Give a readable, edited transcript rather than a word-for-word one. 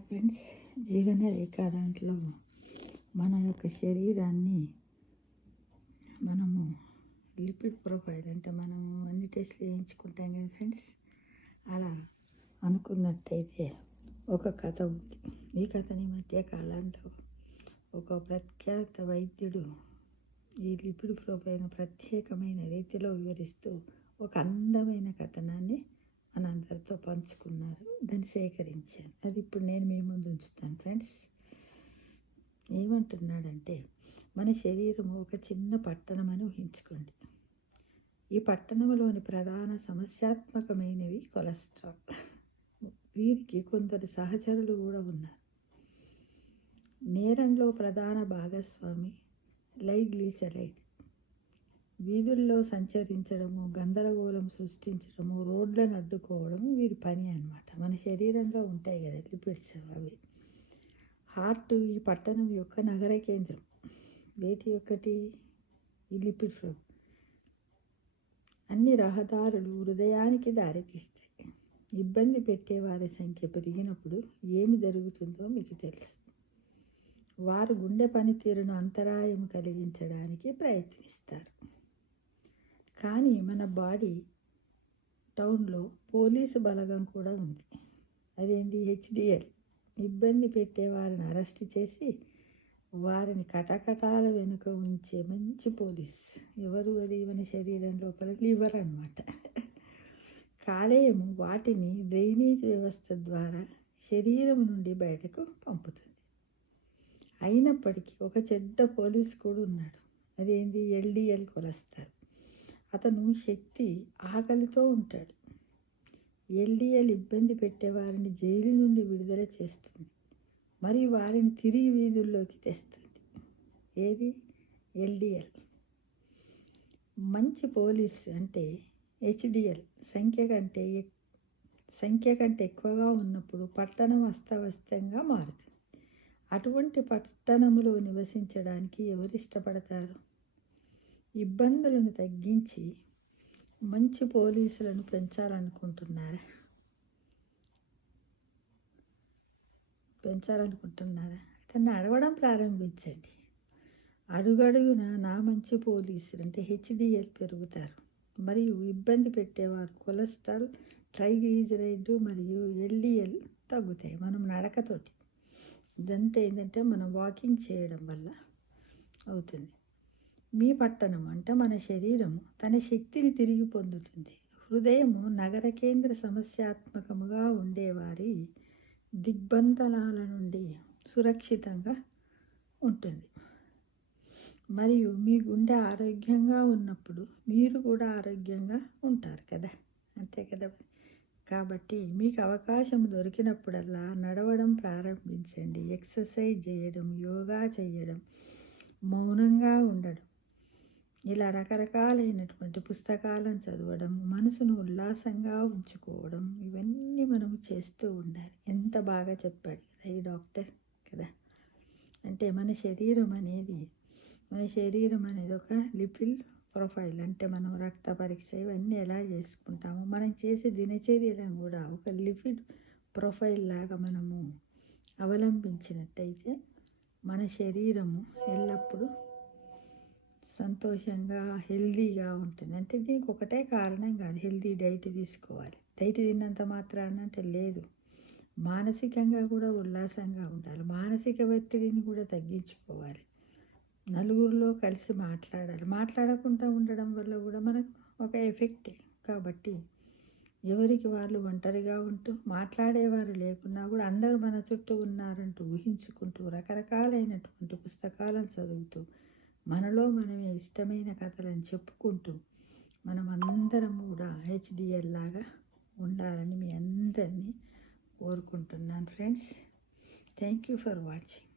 Hi friends, జీవన రేఖ దాంట్లో మన యొక్క శరీరాన్ని మనము లిపిడ్ ప్రొఫైల్ అంటే మనము అన్ని టెస్ట్లు చేయించుకుంటాం కదా ఫ్రెండ్స్. అలా అనుకున్నట్టయితే ఒక కథ ఉంది. ఈ కథని మధ్య కాలంలో ఒక ప్రఖ్యాత వైద్యుడు ఈ లిపిడ్ ప్రొఫైల్ ప్రత్యేకమైన రీతిలో వివరిస్తూ ఒక అందమైన కథనాన్ని మనందరితో పంచుకున్నారు. దాన్ని సేకరించాను. అది ఇప్పుడు నేను మీ ముందు ఉంచుతాను ఫ్రెండ్స్. ఏమంటున్నాడంటే, మన శరీరం ఒక చిన్న పట్టణం అని ఊహించుకోండి. ఈ పట్టణంలోని ప్రధాన సమస్యాత్మకమైనవి కొలెస్ట్రాల్. వీరికి కొందరు సహచరులు కూడా ఉన్నారు. నేరంలో ప్రధాన భాగస్వామి ట్రైగ్లిసరైడ్. వీధుల్లో సంచరించడము, గందరగోళం సృష్టించడము, రోడ్లను అడ్డుకోవడం వీరి పని అన్నమాట. మన శరీరంలో ఉంటాయి కదా లిపిడ్స్, అవి. హార్ట్ ఈ పట్టణం యొక్క నగర కేంద్రం. వేటి యొక్కటి ఈ లిపిడ్ ఫ్లో. అన్ని రహదారులు హృదయానికి దారితీస్తాయి. ఇబ్బంది పెట్టే వారి సంఖ్య పెరిగినప్పుడు ఏమి జరుగుతుందో మీకు తెలుసు. వారు గుండె పనితీరును అంతరాయం కలిగించడానికి ప్రయత్నిస్తారు. కానీ మన బాడీ టౌన్లో పోలీసు బలగం కూడా ఉంది. అదేంటి? హెచ్డిఎల్. ఇబ్బంది పెట్టే వారిని అరెస్ట్ చేసి వారిని కటకటాల వెనుక ఉంచే మంచి పోలీస్. ఎవరు అది? మన శరీరం లోపల లివర్ అన్నమాట. కాలేయం వాటిని డ్రైనేజ్ వ్యవస్థ ద్వారా శరీరం నుండి బయటకు పంపుతుంది. అయినప్పటికీ ఒక చెడ్డ పోలీస్ కూడా ఉన్నాడు. అదేంటి? LDL cholesterol. అతను శక్తి, ఆకలితో ఉంటాడు. ఎల్డిఎల్ ఇబ్బంది పెట్టే వారిని జైలు నుండి విడుదల చేస్తుంది మరియు వారిని తిరిగి వీధుల్లోకి తెస్తుంది. ఏది? ఎల్డిఎల్. మంచి పోలీస్ అంటే హెచ్డిఎల్ సంఖ్య కంటే ఎక్కువగా ఉన్నప్పుడు పట్టణం అస్తవ్యస్తంగా మారుతుంది. అటువంటి పట్టణంలో నివసించడానికి ఎవరు ఇష్టపడతారు? ఇబ్బందులను తగ్గించి మంచి పోలీసులను పెంచాలనుకుంటున్నారా? అతన్ని అడగడం ప్రారంభించండి. అడుగడుగున నా మంచి పోలీసులు అంటే హెచ్డిఎల్ పెరుగుతారు మరియు ఇబ్బంది పెట్టేవారు కొలెస్ట్రాల్, ట్రైగ్లిజరైడ్ మరియు ఎల్డిఎల్ తగ్గుతాయి. మనం నడకతోటి. ఇదంతా ఏంటంటే మనం వాకింగ్ చేయడం వల్ల అవుతుంది. మీ పట్టణం అంటే మన శరీరము తన శక్తిని తిరిగి పొందుతుంది. హృదయము నగర కేంద్ర సమస్యాత్మకముగా ఉండేవారి దిగ్బంధనాల నుండి సురక్షితంగా ఉంటుంది. మరియు మీ గుండె ఆరోగ్యంగా ఉన్నప్పుడు మీరు కూడా ఆరోగ్యంగా ఉంటారు కదా, అంతే కదా. కాబట్టి మీకు అవకాశం దొరికినప్పుడల్లా నడవడం ప్రారంభించండి. ఎక్సర్సైజ్ చేయడం, యోగా చేయడం, మౌనంగా ఉండడం, ఇలా రకరకాలైనటువంటి పుస్తకాలను చదవడం, మనసును ఉల్లాసంగా ఉంచుకోవడం, ఇవన్నీ మనము చేస్తూ ఉండాలి. ఎంత బాగా చెప్పాడు కదా ఈ డాక్టర్ కదా. అంటే మన శరీరం అనేది ఒక లిపిడ్ ప్రొఫైల్. అంటే మనం రక్త పరీక్ష ఇవన్నీ ఎలా చేసుకుంటామో మనం చేసే దినచర్యలను కూడా ఒక లిపిడ్ ప్రొఫైల్ లాగా మనము అవలంబించినట్టయితే మన శరీరము ఎల్లప్పుడూ సంతోషంగా, హెల్దీగా ఉంటుంది. అంటే దీనికి ఒకటే కారణం కాదు. హెల్దీ డైట్ తీసుకోవాలి. డైట్ తిన్నంత మాత్రాన అంటే లేదు. మానసికంగా కూడా ఉల్లాసంగా ఉండాలి. మానసిక ఒత్తిడిని కూడా తగ్గించుకోవాలి. నలుగురిలో కలిసి మాట్లాడాలి. మాట్లాడకుండా ఉండడం వల్ల కూడా మనకు ఒక ఎఫెక్టే. కాబట్టి ఎవరికి వాళ్ళు ఒంటరిగా ఉంటూ మాట్లాడేవారు లేకున్నా కూడా అందరూ మన చుట్టూ ఉన్నారంటూ ఊహించుకుంటూ రకరకాలైనటువంటి పుస్తకాలను చదువుతూ మనలో మనమే ఇష్టమైన కథలను చెప్పుకుంటూ మనం అందరం కూడా హెచ్డిఎల్ లాగా ఉండాలని మీ అందరినీ కోరుకుంటున్నాను friends. Thank you for watching.